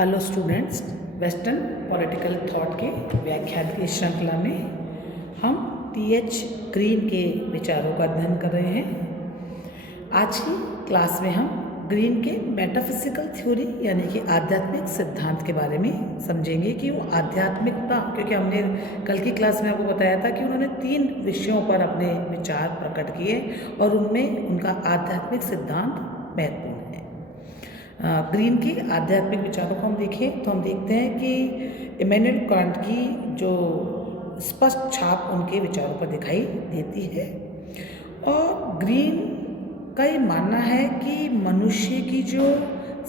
Hello students, western political thought के व्याख्यान की श्रृंखला में हम टी.एच. ग्रीन के विचारों का अध्ययन कर रहे हैं। आज की क्लास में हम ग्रीन के मेटाफिजिकल थ्योरी यानी कि आध्यात्मिक सिद्धांत के बारे में समझेंगे कि वो आध्यात्मिकता, क्योंकि हमने कल की क्लास में आपको बताया था कि उन्होंने 3 विषयों पर अपने विचार प्रकट किए और उनमें उनका आध्यात्मिक सिद्धांत महत्वपूर्ण है। ग्रीन के आध्यात्मिक विचारों को हम देखें तो हम देखते हैं कि इमैनुएल कांट की जो स्पष्ट छाप उनके विचारों पर दिखाई देती है। और ग्रीन का ये मानना है कि मनुष्य की जो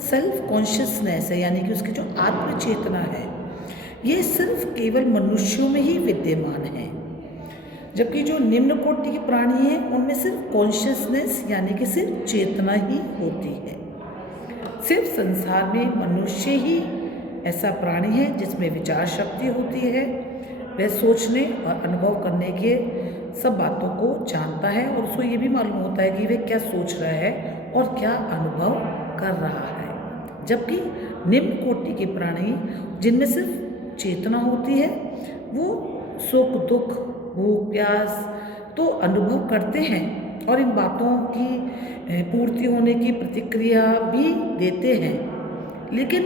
सेल्फ कॉन्शियसनेस है यानी कि उसकी जो आत्म चेतना है, ये सिर्फ केवल मनुष्यों में ही विद्यमान है, जबकि जो निम्न कोटि के प्राणी हैं उनमें सिर्फ कॉन्शियसनेस यानी कि सिर्फ चेतना ही होती है। सिर्फ संसार में मनुष्य ही ऐसा प्राणी है जिसमें विचार शक्ति होती है। वह सोचने और अनुभव करने के सब बातों को जानता है और उसको ये भी मालूम होता है कि वह क्या सोच रहा है और क्या अनुभव कर रहा है। जबकि निम्न कोटि के प्राणी जिनमें सिर्फ चेतना होती है, वो सुख दुख भूख प्यास तो अनुभव करते हैं और इन बातों की पूर्ति होने की प्रतिक्रिया भी देते हैं, लेकिन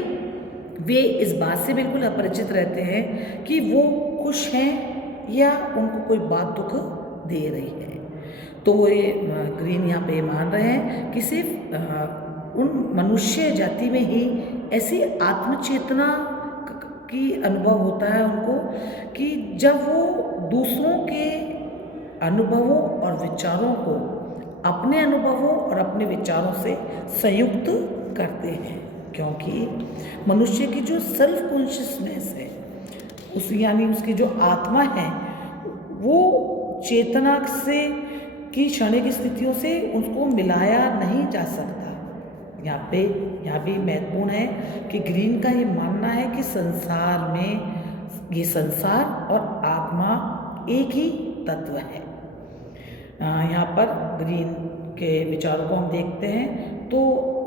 वे इस बात से बिल्कुल अपरिचित रहते हैं कि वो खुश हैं या उनको कोई बात दुख दे रही है। तो ये ग्रीन यहाँ पे मान रहे हैं कि सिर्फ उन मनुष्य जाति में ही ऐसी आत्मचेतना की अनुभव होता है उनको कि जब वो दूसरों के अनुभवों और विचारों को अपने अनुभवों और अपने विचारों से संयुक्त करते हैं, क्योंकि मनुष्य की जो सेल्फ कॉन्शियसनेस है उस यानी उसकी जो आत्मा है वो चेतना से की क्षणिक स्थितियों से उसको मिलाया नहीं जा सकता। यहाँ भी महत्वपूर्ण है कि ग्रीन का ये मानना है कि संसार में ये संसार और आत्मा एक ही तत्व है। यहाँ पर ग्रीन के विचारों को हम देखते हैं तो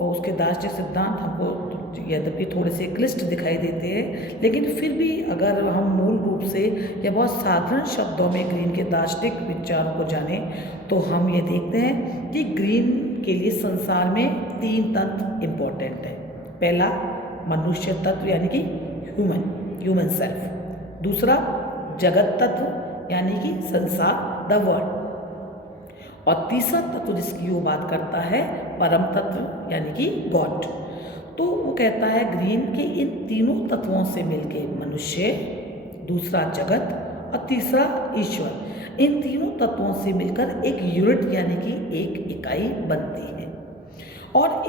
उसके दार्शनिक सिद्धांत हमको यद्यपि थोड़े से क्लिष्ट दिखाई देते हैं, लेकिन फिर भी अगर हम मूल रूप से या बहुत साधारण शब्दों में ग्रीन के दार्शनिक विचारों को जानें तो हम ये देखते हैं कि ग्रीन के लिए संसार में 3 तत्व इम्पोर्टेंट है। पहला मनुष्य तत्व यानी कि ह्यूमन सेल्फ। दूसरा जगत तत्व यानी कि संसार द वर्ल्ड। और तीसरा तत्व जिसकी वो बात करता है परम तत्व यानी कि गॉड। तो वो कहता है ग्रीन कि इन तीनों तत्वों से मिलके मनुष्य, दूसरा जगत और तीसरा ईश्वर, इन तीनों तत्वों से मिलकर एक यूनिट यानी कि एक इकाई बनती है। और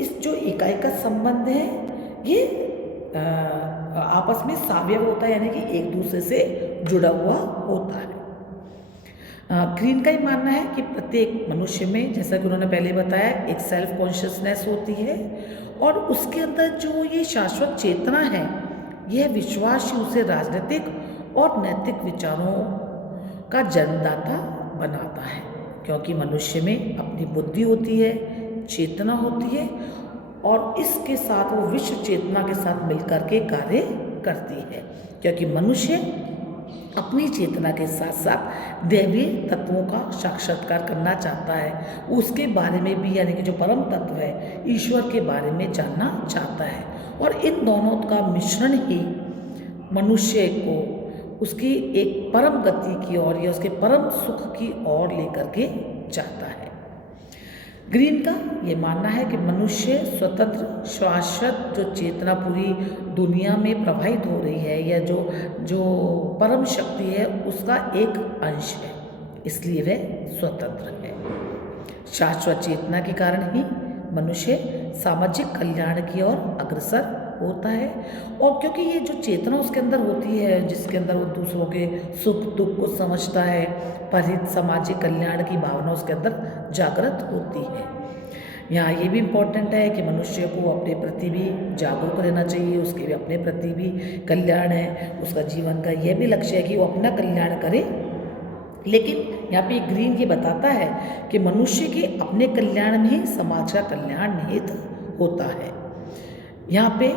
इस जो इकाई का संबंध है ये आपस में सावयव होता है, यानी कि एक दूसरे से जुड़ा हुआ होता है। ग्रीन का ही मानना है कि प्रत्येक मनुष्य में, जैसा कि उन्होंने पहले बताया, एक सेल्फ कॉन्शियसनेस होती है और उसके अंदर जो ये शाश्वत चेतना है, यह विश्वास ही उसे राजनीतिक और नैतिक विचारों का जन्मदाता बनाता है, क्योंकि मनुष्य में अपनी बुद्धि होती है, चेतना होती है और इसके साथ वो विश्व चेतना के साथ मिलकर के कार्य करती है, क्योंकि मनुष्य अपनी चेतना के साथ साथ दैवीय तत्वों का साक्षात्कार करना चाहता है। उसके बारे में भी यानी कि जो परम तत्व है ईश्वर के बारे में जानना चाहता है और इन दोनों का मिश्रण ही मनुष्य को उसकी एक परम गति की ओर या उसके परम सुख की ओर लेकर के जाता है। ग्रीन का ये मानना है कि मनुष्य स्वतंत्र शाश्वत जो चेतना पूरी दुनिया में प्रवाहित हो रही है या जो परम शक्ति है उसका एक अंश है, इसलिए वह स्वतंत्र है। शाश्वत चेतना के कारण ही मनुष्य सामाजिक कल्याण की ओर अग्रसर होता है और क्योंकि ये जो चेतना उसके अंदर होती है जिसके अंदर वो दूसरों के सुख दुख को समझता है, परहित सामाजिक कल्याण की भावना उसके अंदर जागृत होती है। यहाँ ये भी इम्पोर्टेंट है कि मनुष्य को अपने प्रति भी जागरूक रहना चाहिए, उसके भी अपने प्रति भी कल्याण है, उसका जीवन का यह भी लक्ष्य है कि वो अपना कल्याण करे। लेकिन यहाँ पे ग्रीन ये बताता है कि मनुष्य के अपने कल्याण में ही समाज का कल्याण निहित होता है। यहाँ पे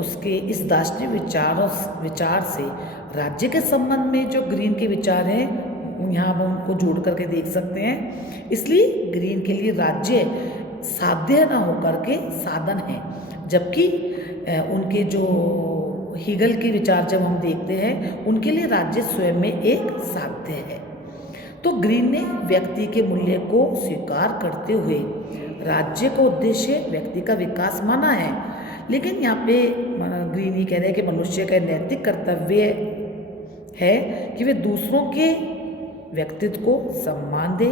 उसके इस दार्शनिक विचार से राज्य के संबंध में जो ग्रीन के विचार हैं यहाँ हम उनको जोड़ करके देख सकते हैं। इसलिए ग्रीन के लिए राज्य साध्य न होकर के साधन है, जबकि उनके जो हीगल के विचार जब हम देखते हैं उनके लिए राज्य स्वयं में एक साध्य है। तो ग्रीन ने व्यक्ति के मूल्य को स्वीकार करते हुए राज्य को उद्देश्य व्यक्ति का विकास माना है। लेकिन यहाँ पे ग्रीन ये कह रहे हैं कि मनुष्य का नैतिक कर्तव्य है कि वे दूसरों के व्यक्तित्व को सम्मान दे,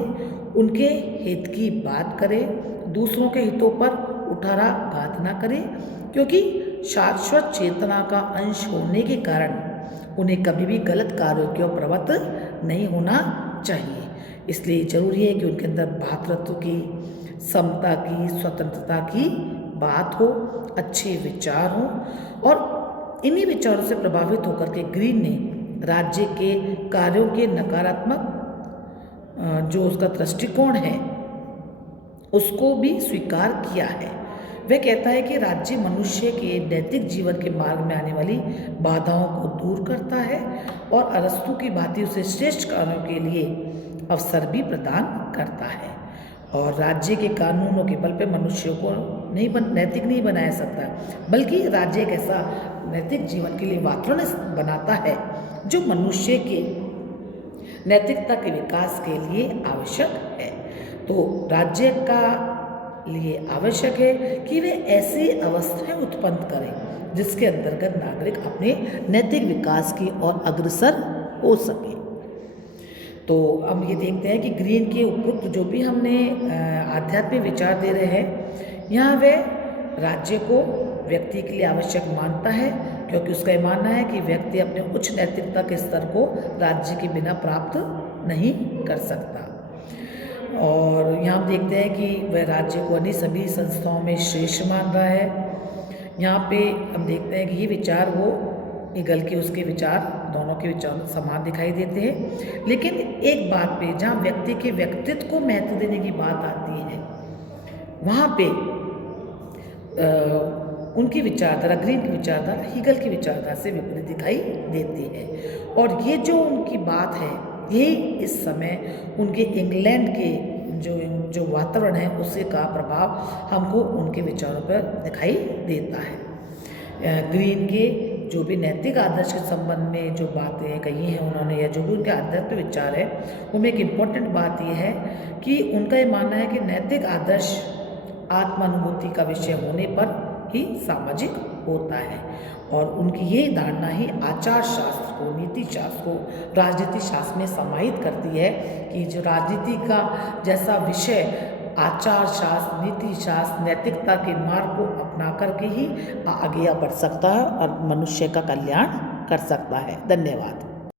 उनके हित की बात करे, दूसरों के हितों पर कुठाराघात न करे, क्योंकि शाश्वत चेतना का अंश होने के कारण उन्हें कभी भी गलत कार्यों की ओर प्रवृत्त नहीं होना चाहिए। इसलिए जरूरी है कि उनके अंदर भ्रातृत्व की, समता की, स्वतंत्रता की बात हो, अच्छे विचार हो। और इन्हीं विचारों से प्रभावित होकर के ग्रीन ने राज्य के कार्यों के नकारात्मक जो उसका दृष्टिकोण है उसको भी स्वीकार किया है। वह कहता है कि राज्य मनुष्य के नैतिक जीवन के मार्ग में आने वाली बाधाओं को दूर करता है और अरस्तु की भांति उसे श्रेष्ठ कार्यों के लिए अवसर भी प्रदान करता है। और राज्य के कानूनों के बल पे मनुष्य को नैतिक नहीं बनाया सकता, बल्कि राज्य एक ऐसा नैतिक जीवन के लिए वातावरण बनाता है जो मनुष्य के नैतिकता के विकास के लिए आवश्यक है। तो राज्य का लिए आवश्यक है कि वे ऐसी अवस्थाएं उत्पन्न करें जिसके अंतर्गत नागरिक अपने नैतिक विकास की ओर अग्रसर हो सके। तो हम ये देखते हैं कि ग्रीन के उपयुक्त जो भी हमने आध्यात्मिक विचार दे रहे हैं, यहाँ वे राज्य को व्यक्ति के लिए आवश्यक मानता है, क्योंकि उसका ये मानना है कि व्यक्ति अपने उच्च नैतिकता के स्तर को राज्य के बिना प्राप्त नहीं कर सकता। और यहाँ हम देखते हैं कि वह राज्य को अन्य सभी संस्थाओं में श्रेष्ठ मान रहा है। यहाँ पे हम देखते हैं कि ये विचार वो हीगल के उसके विचार दोनों के विचार समान दिखाई देते हैं। लेकिन एक बात पे जहाँ व्यक्ति के व्यक्तित्व को महत्व देने की बात आती है, वहाँ पे उनकी विचारधारा, ग्रीन की विचारधारा हीगल की विचारधारा से विपरीत दिखाई देती है। और ये जो उनकी बात है, यही इस समय उनके इंग्लैंड के जो वातावरण है उससे का प्रभाव हमको उनके विचारों पर दिखाई देता है। ग्रीन के जो भी नैतिक आदर्श के संबंध में जो बातें कही हैं उन्होंने, या जो भी उनके आध्यात्मिक विचार है, उनमें एक इम्पॉर्टेंट बात यह है कि उनका ये मानना है कि नैतिक आदर्श आत्मानुभूति का विषय होने पर ही सामाजिक होता है। और उनकी ये धारणा ही आचार शास्त्र को, नीति शास्त्र को राजनीति शास्त्र में समाहित करती है कि जो राजनीति का जैसा विषय आचार शास्त्र, नीति शास्त्र, नैतिकता के मार्ग को अपना करके ही आगे बढ़ सकता है और मनुष्य का कल्याण कर सकता है। धन्यवाद।